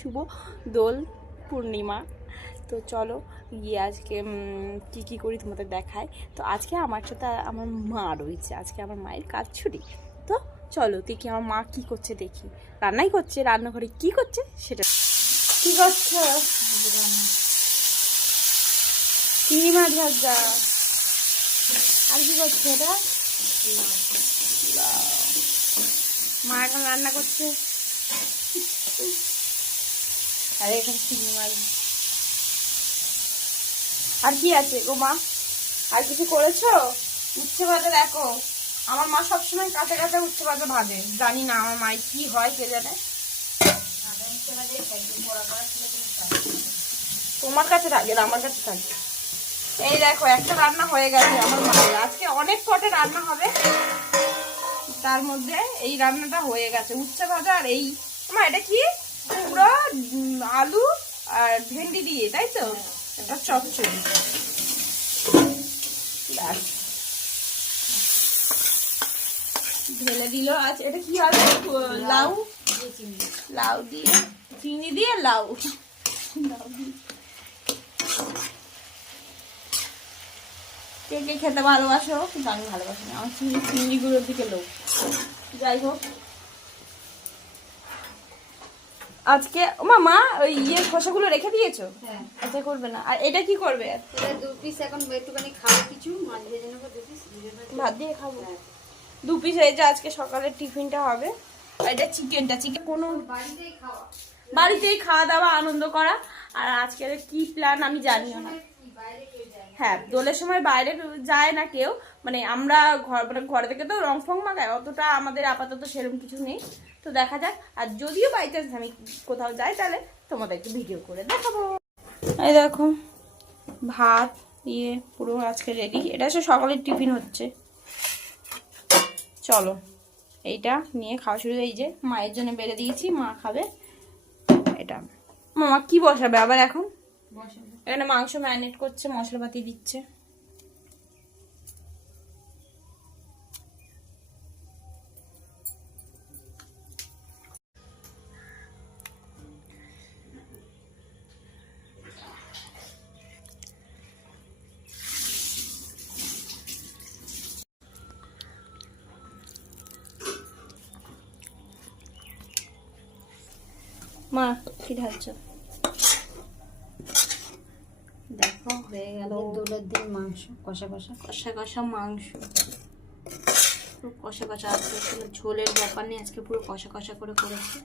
শুভ দোল পূর্ণিমা। তো চলো গিয়ে আজকে কী করি তোমাদের দেখায়। তো আজকে আমার সাথে আমার মা রয়েছে, আজকে আমার মায়ের কাজ ছুটি। তো চলো দেখি আমার মা কি করছে, দেখি রান্নাই করছে, রান্নাঘরে কি করছে সেটা। কি করছো? চিংড়ি মাছ ভাজা। আর কি করছে এটা? মা এখন রান্না করছে। আর এখানে চিংড়ি মাছ। আর কি আছে গো মা? আর কিছু করেছো? উচ্ছে ভাজা দেখো, আমার মা সবসময় কাঁচা কাঁচা উচ্ছে ভাজা ভাজে। জানি না আমার মায়ের কি হয় কে জানে। তোমার কাছে থাকে না, আমার কাছে থাকে। এই দেখো একটা রান্না হয়ে গেছে আমার মায়ের। আজকে অনেক পটে রান্না হবে, তার মধ্যে এই রান্নাটা হয়ে গেছে, উচ্ছে ভাজা। আর এই মা এটা কি পুরো আলু আর ভেন্ডি দিয়ে, তাই তো? এটা চচ্চড়ি। ঢেলে দিল। আচ্ছা এটা কি হবে? লাউ, লাউ দিয়ে চিনি দিয়ে লাউ। কে কে খেতে ভালোবাসো? কিন্তু আমি ভালোবাসি না, আমার চিংড়িগুলোর দিকে লোক। যাই হোক, আজকে মা ওই খোসাগুলো রেখে দিয়েছো? আচ্ছা করবে না। আর এটা কি করবে? দু পিস এখন একটুখানি খাবো, কিছু মাছ ভেজে নেবো, 2 পিস ভাত দিয়ে খাবো। 2 পিস এই যে আজকে সকালের টিফিনটা হবে। আর এটা চিকেন কোনো বাড়িতেই খাওয়া, বাড়িতেই খাওয়া দাওয়া আনন্দ করা। আর আজকের কি প্ল্যান আমি জানিও না। হ্যাঁ, দোলের সময় বাইরে যায় না কেউ, মানে আমরা ঘর থেকে তো রং ফং মাখায়, অতটা আমাদের আপাতত সেরকম কিছু নেই। তো দেখা যাক, আর যদিও বাই চান্স আমি কোথাও যাই তাহলে তোমাদেরকে ভিডিও করে দেখাবো। এই দেখো ভাত পুরো আজকে রেডি। এটা হচ্ছে সকালের টিফিন হচ্ছে। চলো এইটা নিয়ে খাওয়া শুরু। এই যে মায়ের জন্য বেড়ে দিয়েছি, মা খাবে এটা। মামা কি বসাবে আবার এখন? এখানে মাংস ম্যারিনেট করছে, মশলাপাতি দিচ্ছে। মা কি ঢালছো? দেখো হয়ে গেল দোলের দিন মাংস কষা কষা কষা কষা মাংস, পুরো কষা কষা। আজকে ঝোলের ব্যাপার নেই, আজকে পুরো কষা কষা করে করেছে।